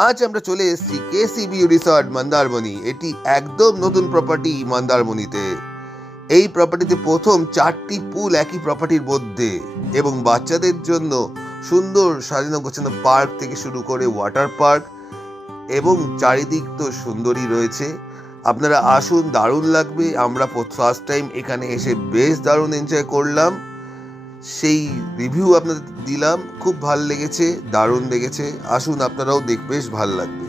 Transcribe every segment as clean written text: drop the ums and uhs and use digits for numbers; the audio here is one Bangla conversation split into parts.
আজ আমরা চলে এসেছি কেসি ভিউ রিসর্ট মন্দারমণি। এটি একদম নতুন প্রপার্টি মন্দারমণিতে। এই প্রপার্টিতে প্রথম 4টি পুল একই প্রপার্টির মধ্যে এবং বাচ্চাদের জন্য সুন্দর সাজানো গোছানো পার্ক থেকে শুরু করে ওয়াটার পার্ক এবং চারিদিক তো সুন্দরই রয়েছে। আপনারা আসুন, দারুণ লাগবে। আমরা ফার্স্ট টাইম এখানে এসে বেশ দারুণ এনজয় করলাম, সেই রিভিউ আপনাদের দিলাম। খুব ভাল লেগেছে, দারুণ লেগেছে। আসুন, আপনারাও বেশ ভাল লাগবে।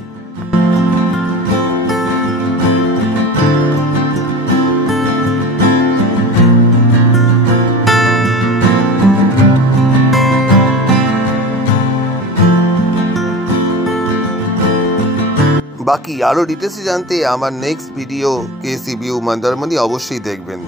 বাকি আরো ডিটেলসে জানতে আমার নেক্সট ভিডিও কেসি ভিউ মন্দারমণি অবশ্যই দেখবেন।